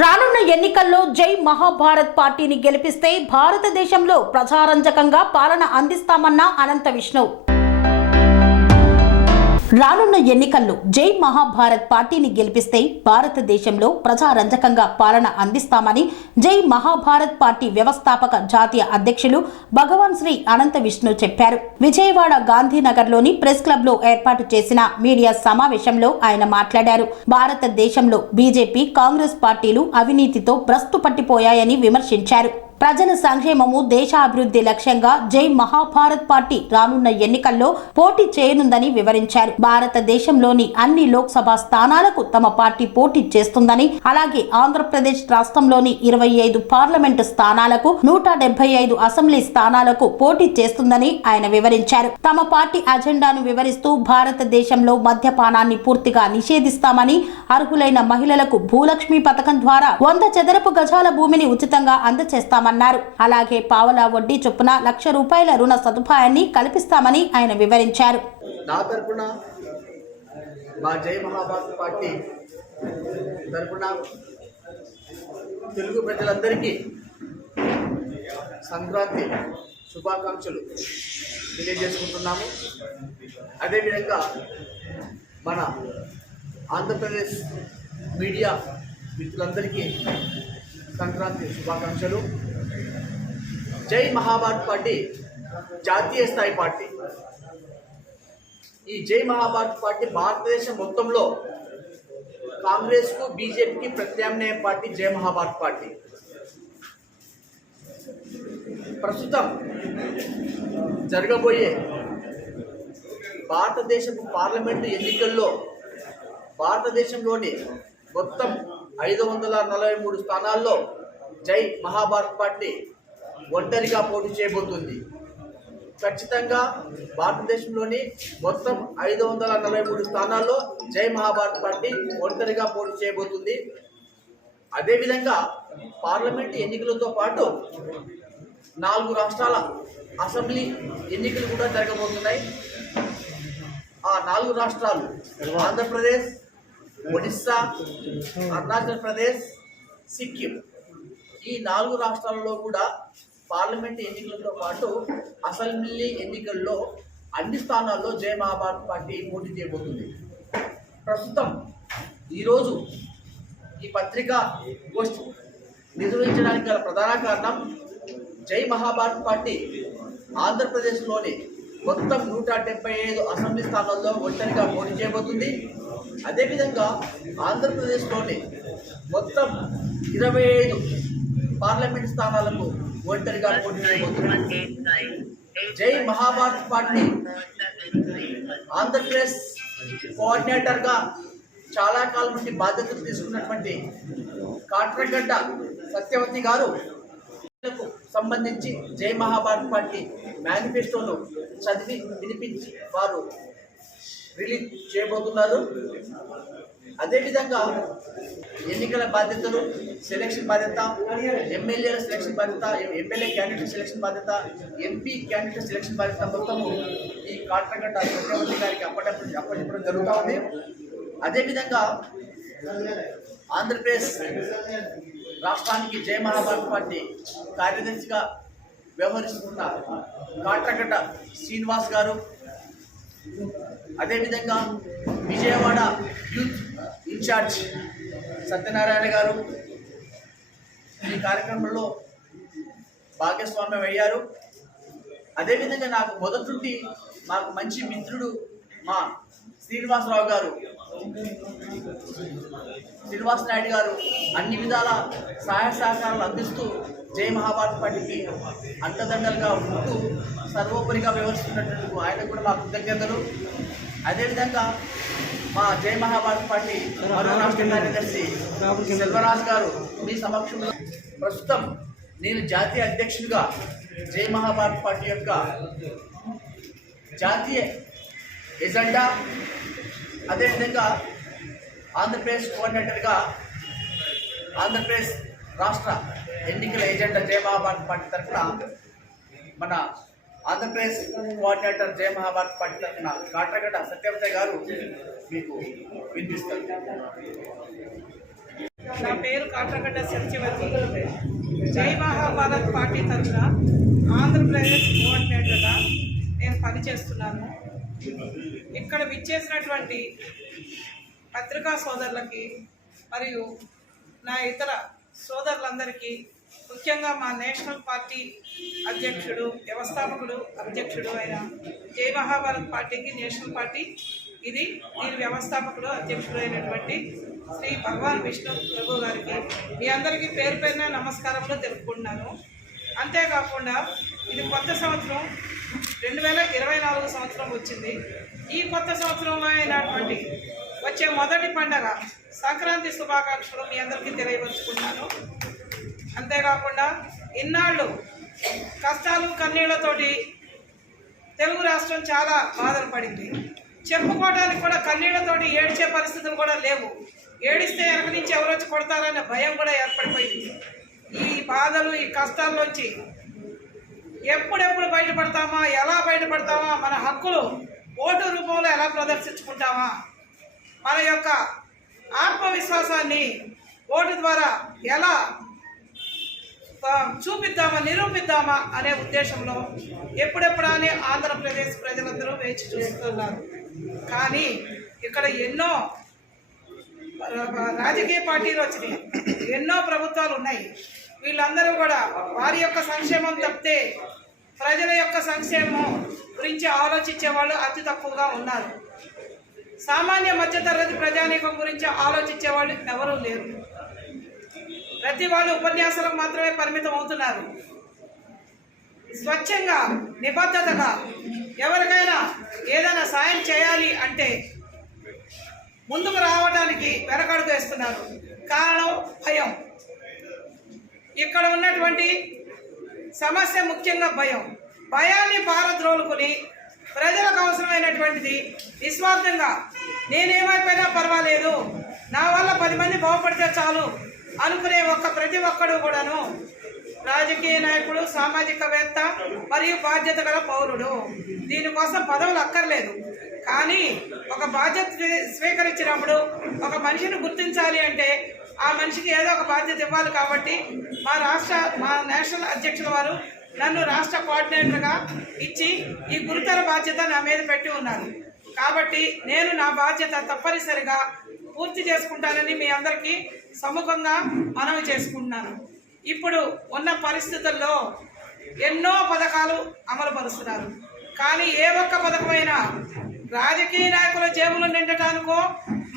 రానున్న ఎన్నికల్లో జై మహాభారత్ పార్టీని గెలిపిస్తే భారతదేశంలో ప్రజారంజకంగా పాలన అందిస్తామన్న అనంత విష్ణు. రానున్న ఎన్నికల్లో జై మహాభారత్ పార్టీని గెలిపిస్తే భారతదేశంలో ప్రజారంజకంగా పాలన అందిస్తామని జై మహాభారత్ పార్టీ వ్యవస్థాపక జాతీయ అధ్యక్షులు భగవాన్ శ్రీ అనంత విష్ణు చెప్పారు. విజయవాడ గాంధీనగర్లోని ప్రెస్ క్లబ్లో ఏర్పాటు చేసిన మీడియా సమావేశంలో ఆయన మాట్లాడారు. భారతదేశంలో బీజేపీ కాంగ్రెస్ పార్టీలు అవినీతితో భ్రష్టు పట్టిపోయాయని విమర్శించారు. ప్రజల సంక్షేమము దేశాభివృద్ధి లక్ష్యంగా జై మహాభారత్ పార్టీ రానున్న ఎన్నికల్లో పోటీ చేయనుందని వివరించారు. భారతదేశంలోని అన్ని లోక్సభ స్థానాలకు తమ పార్టీ పోటీ చేస్తుందని అలాగే ఆంధ్రప్రదేశ్ రాష్ట్రంలోని ఇరవై ఐదు పార్లమెంటు స్థానాలకు నూట డెబ్బై ఐదు అసెంబ్లీ స్థానాలకు పోటీ చేస్తుందని ఆయన వివరించారు. తమ పార్టీ అజెండాను వివరిస్తూ భారతదేశంలో మద్యపానాన్ని పూర్తిగా నిషేధిస్తామని అర్హులైన మహిళలకు భూలక్ష్మి పథకం ద్వారా వంద చదరపు గజాల భూమిని ఉచితంగా చేస్తామన్నారు. అలాగే పావలా వడ్డీ చొప్పున లక్ష రూపాయల రుణ సదుపాయాన్ని కల్పిస్తామని ఆయన వివరించారు. నా తరపున మా జై మహాభారత్ పార్టీ తరపున తెలుగు ప్రజలందరికీ సంక్రాంతి శుభాకాంక్షలు తెలియజేసుకుంటున్నాము. అదేవిధంగా మన ఆంధ్రప్రదేశ్ మీడియా మిత్రులందరికీ సంక్రాంతి శుభాకాంక్షలు. జై మహాభారత్ పార్టీ జాతీయ స్థాయి పార్టీ. ఈ జై మహాభారత్ పార్టీ భారతదేశం మొత్తంలో కాంగ్రెస్కు బీజేపీకి ప్రత్యామ్నాయ పార్టీ జై మహాభారత్ పార్టీ. ప్రస్తుతం జరగబోయే భారతదేశపు పార్లమెంటు ఎన్నికల్లో భారతదేశంలోని మొత్తం ఐదు వందల నలభై మూడు స్థానాల్లో జై మహాభారత్ పార్టీ ఒంటరిగా పోటీ చేయబోతుంది. ఖచ్చితంగా భారతదేశంలోని మొత్తం ఐదు వందల నలభై మూడు స్థానాల్లో జై మహాభారత్ పార్టీ ఒంటరిగా పోటీ చేయబోతుంది. అదేవిధంగా పార్లమెంట్ ఎన్నికలతో పాటు నాలుగు రాష్ట్రాల అసెంబ్లీ ఎన్నికలు కూడా జరగబోతున్నాయి. ఆ నాలుగు రాష్ట్రాలు ఆంధ్రప్రదేశ్ ఒడిస్సా అరుణాచల్ ప్రదేశ్ సిక్కిం. ఈ నాలుగు రాష్ట్రాలలో కూడా పార్లమెంట్ ఎన్నికలతో పాటు అసెంబ్లీ ఎన్నికల్లో అన్ని స్థానాల్లో జయ మహాభారత్ పార్టీ పోటీ చేయబోతుంది. ప్రస్తుతం ఈరోజు ఈ పత్రికా గోష్ఠి నిర్వహించడానికి గల ప్రధాన కారణం జై మహాభారత్ పార్టీ ఆంధ్రప్రదేశ్లోని మొత్తం నూట డెబ్బై ఐదు అసెంబ్లీ స్థానాల్లో ఒంటరిగా పోటీ చేయబోతుంది. అదేవిధంగా ఆంధ్రప్రదేశ్లోని మొత్తం ఇరవై ఐదు పార్లమెంట్ స్థానాలకు ఒంటరిగా పోటీ జై మహాభారత్ పార్టీ ఆంధ్రప్రదేశ్ కోఆర్డినేటర్గా చాలా కాలం నుండి బాధ్యతలు తీసుకున్నటువంటి కాట్రగడ్డ సత్యవతి గారు సంబంధించి జై మహాభారత్ పార్టీ మేనిఫెస్టోను చదివి వినిపించి వారు రిలీజ్ చేయబోతున్నారు. అదేవిధంగా ఎన్నికల బాధ్యతలు సెలక్షన్ బాధ్యత ఎమ్మెల్యేల సెలక్షన్ బాధ్యత ఎమ్మెల్యే క్యాండిడేట్ సెలక్షన్ బాధ్యత ఎంపీ క్యాండిడేట్ సెలక్షన్ బాధ్యత మొత్తము ఈ కాంట్రాక్ట్ సత్యవతి గారికి అప్పటప్పుడు అప్పచెప్పడం జరుగుతూ ఉంది. అదేవిధంగా ఆంధ్రప్రదేశ్ రాష్ట్రానికి జయ మహాభారత్ పార్టీ కార్యదర్శిగా వ్యవహరిస్తున్న కాట్రగడ్డ శ్రీనివాస్ గారు అదేవిధంగా విజయవాడ యూత్ ఇన్ఛార్జ్ సత్యనారాయణ గారు ఈ కార్యక్రమంలో భాగస్వామ్యం అయ్యారు. అదేవిధంగా నాకు మొదటి నుండి మాకు మంచి మిత్రుడు మా శ్రీనివాసరావు గారు శ్రీనివాస్ నాయుడు గారు అన్ని విధాల సహాయ సహకారాలు అందిస్తూ జై మహాభారత పార్టీకి అండదండలుగా ఉంటూ సర్వోపరిగా వ్యవహరిస్తున్నట్టు ఆయన కూడా మా కృతజ్ఞతలు. అదేవిధంగా మా జై మహాభారత్ పార్టీ మరో రాష్ట్ర కార్యదర్శి సెల్వరాజ్ గారు మీ సమక్షంలో ప్రస్తుతం నేను జాతీయ అధ్యక్షుడిగా జై మహాభారత్ పార్టీ యొక్క జాతీయ ఎజెండా అదేవిధంగా ఆంధ్రప్రదేశ్ కోఆర్డినేటర్గా ఆంధ్రప్రదేశ్ రాష్ట్ర ఎన్నికల ఏజెండా జయ మహాభారత్ పార్టీ తరఫున మన ఆంధ్రప్రదేశ్ కోఆర్డినేటర్ జయ మహాభారత్ పార్టీ తరఫున కాట్రగడ్డ సత్యవతయ్య గారు మీకు వినిపిస్తారు. నా పేరు కాట్రగడ్డ సత్యవతి. జై మహాభారత్ పార్టీ తరఫున ఆంధ్రప్రదేశ్ కోఆర్డినేటర్గా నేను పనిచేస్తున్నాను. ఇక్కడ విచ్చేసినటువంటి పత్రికా సోదరులకి మరియు నా ఇతర సోదరులందరికీ ముఖ్యంగా మా నేషనల్ పార్టీ అధ్యక్షుడు వ్యవస్థాపకుడు అధ్యక్షుడు అయిన జై మహాభారత్ పార్టీకి నేషనల్ పార్టీ. ఇది దీని వ్యవస్థాపకుడు అధ్యక్షుడు అయినటువంటి శ్రీ భగవాన్ విష్ణు ప్రభు గారికి. మీ అందరికీ పేరు పేరున నమస్కారములు తెలుపుకుంటున్నాను. అంతేకాకుండా ఇది కొత్త సంవత్సరం రెండు వేల ఇరవై నాలుగు సంవత్సరం వచ్చింది. ఈ కొత్త సంవత్సరంలో అయినటువంటి వచ్చే మొదటి పండగ సంక్రాంతి శుభాకాంక్షలు మీ అందరికీ తెలియపరుచుకుంటున్నాను. అంతేకాకుండా ఇన్నాళ్ళు కష్టాలు కన్నీళ్ళతోటి తెలుగు రాష్ట్రం చాలా బాధలు పడింది. చెప్పుకోవడానికి కూడా కన్నీళ్ళతోటి ఏడ్చే పరిస్థితులు కూడా లేవు. ఏడిస్తే వెనక నుంచి ఎవరొచ్చి కొడతారనే భయం కూడా ఏర్పడిపోయింది. ఈ బాధలు ఈ కష్టాల్లోంచి ఎప్పుడెప్పుడు బయటపడతామా ఎలా బయటపడతామా మన హక్కులు ఓటు రూపంలో ఎలా ప్రదర్శించుకుంటామా మన యొక్క ఆత్మవిశ్వాసాన్ని ఓటు ద్వారా ఎలా చూపిద్దామా నిరూపిద్దామా అనే ఉద్దేశంలో ఎప్పుడెప్పుడా ఆంధ్రప్రదేశ్ ప్రజలందరూ వేచి చూస్తున్నారు. కానీ ఇక్కడ ఎన్నో రాజకీయ పార్టీలు వచ్చినాయి ఎన్నో ప్రభుత్వాలు ఉన్నాయి. వీళ్ళందరూ కూడా వారి యొక్క సంక్షేమం తప్పితే ప్రజల యొక్క సంక్షేమం గురించి ఆలోచించే వాళ్ళు అతి తక్కువగా ఉన్నారు. సామాన్య మధ్యతరగతి ప్రజానీకం గురించి ఆలోచించే వాళ్ళు ఎవరూ లేరు. ప్రతి వాళ్ళు ఉపన్యాసాలకు మాత్రమే పరిమితం అవుతున్నారు. స్వచ్ఛంగా నిబద్ధతగా ఎవరికైనా ఏదైనా సాయం చేయాలి అంటే ముందుకు రావడానికి వెనకడుగు వేస్తున్నారు. కారణం భయం. ఇక్కడ ఉన్నటువంటి సమస్య ముఖ్యంగా భయం. భయాన్ని పారద్రోలుకుని ప్రజలకు అవసరమైనటువంటిది నిస్వార్థంగా నేనేమైపోయినా పర్వాలేదు. నా వల్ల పది మంది బాగుపడితే చాలు. అనుకునే ఒక్క ప్రతి ఒక్కడు కూడాను రాజకీయ నాయకుడు సామాజికవేత్త మరియు బాధ్యత గల పౌరుడు. దీనికోసం పదవులు అక్కర్లేదు. కానీ ఒక బాధ్యత స్వీకరించినప్పుడు ఒక మనిషిని గుర్తించాలి అంటే ఆ మనిషికి ఏదో ఒక బాధ్యత ఇవ్వాలి కాబట్టి మా రాష్ట్ర మా నేషనల్ అధ్యక్షుల వారు నన్ను రాష్ట్ర కోఆర్డినేటర్గా ఇచ్చి ఈ గురుతర బాధ్యత నా మీద పెట్టి ఉన్నారు. కాబట్టి నేను నా బాధ్యత తప్పనిసరిగా పూర్తి చేసుకుంటానని మీ అందరికీ సముఖంగా మనవి చేసుకుంటున్నాను. ఇప్పుడు ఉన్న పరిస్థితుల్లో ఎన్నో పథకాలు అమలు పరుస్తున్నారు కానీ ఏ ఒక్క పథకమైనా రాజకీయ నాయకుల జేబులు నిండటానికో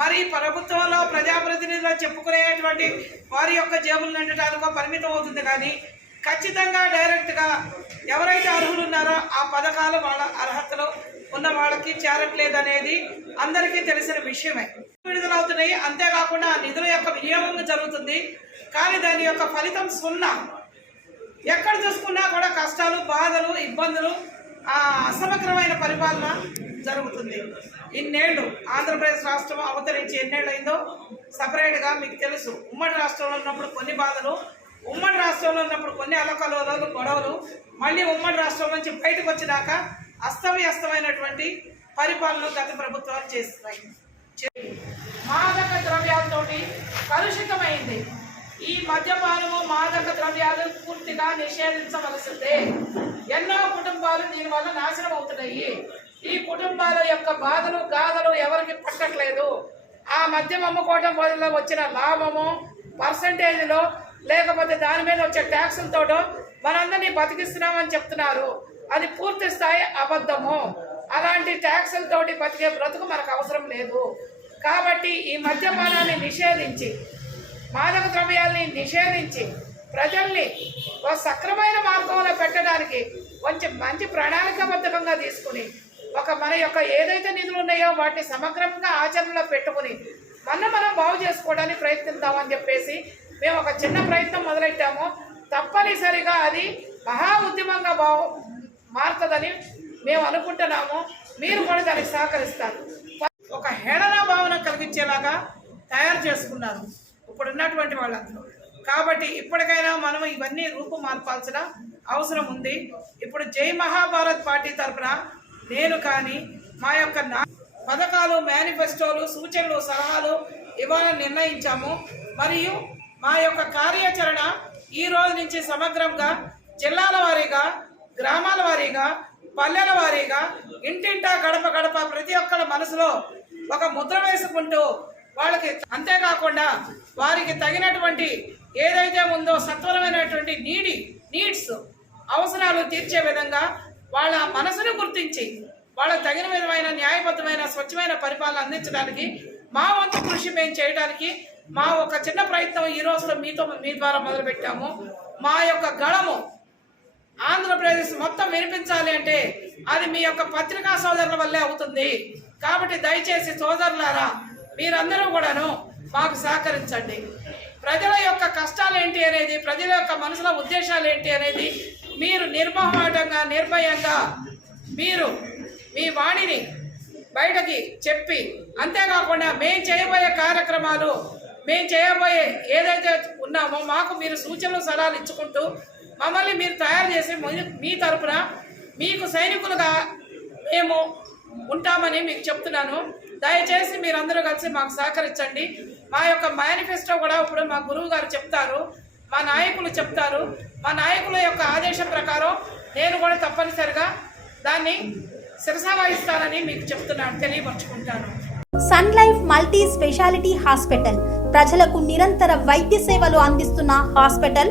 మరి ప్రభుత్వంలో ప్రజాప్రతినిధులు చెప్పుకునేటువంటి వారి యొక్క జేబులు నిండటానికో పరిమితం అవుతుంది. కానీ ఖచ్చితంగా డైరెక్ట్గా ఎవరైతే అర్హులు ఉన్నారో ఆ పథకాలు వాళ్ళ అర్హతలు ఉన్న వాళ్ళకి చేరట్లేదు అనేది అందరికీ తెలిసిన విషయమే. విడుదలవుతున్నాయి అంతేకాకుండా ఆ నిధుల యొక్క వినియోగం జరుగుతుంది. కానీ దాని యొక్క ఫలితం సున్నా. ఎక్కడ చూసుకున్నా కూడా కష్టాలు బాధలు ఇబ్బందులు ఆ అసమగ్రమైన పరిపాలన జరుగుతుంది. ఇన్నేళ్ళు ఆంధ్రప్రదేశ్ రాష్ట్రం అవతరించి ఎన్నేళ్ళు అయిందో సపరేట్గా మీకు తెలుసు. ఉమ్మడి రాష్ట్రంలో ఉన్నప్పుడు కొన్ని బాధలు ఉమ్మడి రాష్ట్రంలో ఉన్నప్పుడు కొన్ని అలకలోలు గొడవలు మళ్ళీ ఉమ్మడి రాష్ట్రం నుంచి బయటకు వచ్చినాక అస్తవ్యస్తమైనటువంటి పరిపాలన గత ప్రభుత్వాలు చేస్తున్నాయి. మాదక ద్రవ్యాలతోటి కలుషితమైంది. ఈ మద్యపానము మాదక ద్రవ్యాలు పూర్తిగా నిషేధించవలసిందే. ఎన్నో కుటుంబాలు దీనివల్ల నాశనం అవుతున్నాయి. ఈ కుటుంబాల యొక్క బాధలు గాథలు ఎవరికి పట్టట్లేదు. ఆ మద్యం అమ్ముకోవడం వల్ల వచ్చిన లాభము పర్సంటేజ్లో లేకపోతే దాని మీద వచ్చే ట్యాక్సులతోటో మనందరినీ బతికిస్తున్నామని చెప్తున్నారు. అది పూర్తి స్థాయి అబద్ధము. అలాంటి ట్యాక్సులతోటి బతికే బ్రతుకు మనకు అవసరం లేదు. కాబట్టి ఈ మద్యపానాన్ని నిషేధించి మాదక ద్రవ్యాల్ని నిషేధించి ప్రజల్ని ఒక సక్రమైన మార్గంలో పెట్టడానికి కొంచెం మంచి ప్రణాళికాబద్ధకంగా తీసుకుని ఒక మన యొక్క ఏదైతే నిధులు ఉన్నాయో వాటిని సమగ్రంగా ఆచరణలో పెట్టుకుని మన మనం బాగు చేసుకోవడానికి ప్రయత్నిద్దామని చెప్పేసి మేము ఒక చిన్న ప్రయత్నం మొదలెట్టాము. తప్పనిసరిగా అది మహా ఉద్యమంగా బాగు మారుతుందని మేము అనుకుంటున్నాము. మీరు కూడా దానికి సహకరిస్తారు. ఒక హేళన భావన కలిగించేలాగా తయారు చేసుకున్నారు ఇప్పుడు ఉన్నటువంటి వాళ్ళందరూ. కాబట్టి ఇప్పటికైనా మనం ఇవన్నీ రూపు మార్పాల్సిన అవసరం ఉంది. ఇప్పుడు జై మహాభారత్ పార్టీ తరఫున నేను కానీ మా యొక్క నా పథకాలు మేనిఫెస్టోలు సూచనలు సలహాలు ఇవ్వాలని నిర్ణయించాము. మరియు మా యొక్క కార్యాచరణ ఈ రోజు నుంచి సమగ్రంగా జిల్లాల వారీగా గ్రామాల వారీగా పల్లెల వారీగా ఇంటింటా గడప గడప ప్రతి ఒక్కరి మనసులో ఒక ముద్ర వేసుకుంటూ వాళ్ళకి అంతేకాకుండా వారికి తగినటువంటి ఏదైతే ఉందో సత్వరమైనటువంటి నీడి నీడ్స్ అవసరాలు తీర్చే విధంగా వాళ్ళ మనసును గుర్తించి వాళ్ళకు తగిన విధమైన న్యాయబద్ధమైన స్వచ్ఛమైన పరిపాలన అందించడానికి మా వంతు కృషి మేము చేయడానికి మా ఒక చిన్న ప్రయత్నం ఈ రోజులో మీతో మీ ద్వారా మొదలుపెట్టాము. మా యొక్క గళము ఆంధ్రప్రదేశ్ మొత్తం వినిపించాలి అంటే అది మీ యొక్క పత్రికా సోదరుల వల్లే అవుతుంది. కాబట్టి దయచేసి సోదరులారా మీరందరూ కూడాను మాకు సహకరించండి. ప్రజల యొక్క కష్టాలు ఏంటి అనేది ప్రజల యొక్క మనసుల ఉద్దేశాలు ఏంటి అనేది మీరు నిర్మహమాటంగా నిర్భయంగా మీరు మీ వాణిని బయటకి చెప్పి అంతేకాకుండా మేము చేయబోయే కార్యక్రమాలు మేము చేయబోయే ఏదైతే ఉన్నామో మాకు మీరు సూచనలు సలహాలు ఇచ్చుకుంటూ మమ్మల్ని మీరు తయారు చేసి మీ- మీ తరపున మీకు సైనికులుగా మేము ఉంటామని మీకు చెప్తున్నాను. దయచేసి మీరందరూ కలిసి మాకు సహకరించండి. మా యొక్క మేనిఫెస్టో కూడా ఇప్పుడు మా గురువు గారు చెప్తారు మా నాయకులు చెప్తారు. మా నాయకుల యొక్క ఆదేశం ప్రకారం నేను కూడా తప్పనిసరిగా దాన్ని శిరసావహిస్తానని మీకు చెప్తున్నాను తెలియపరుచుకుంటాను. Sun life multi speciality hospital ప్రజలకు నిరంతర వైద్య సేవలు అందిస్తున్న హాస్పిటల్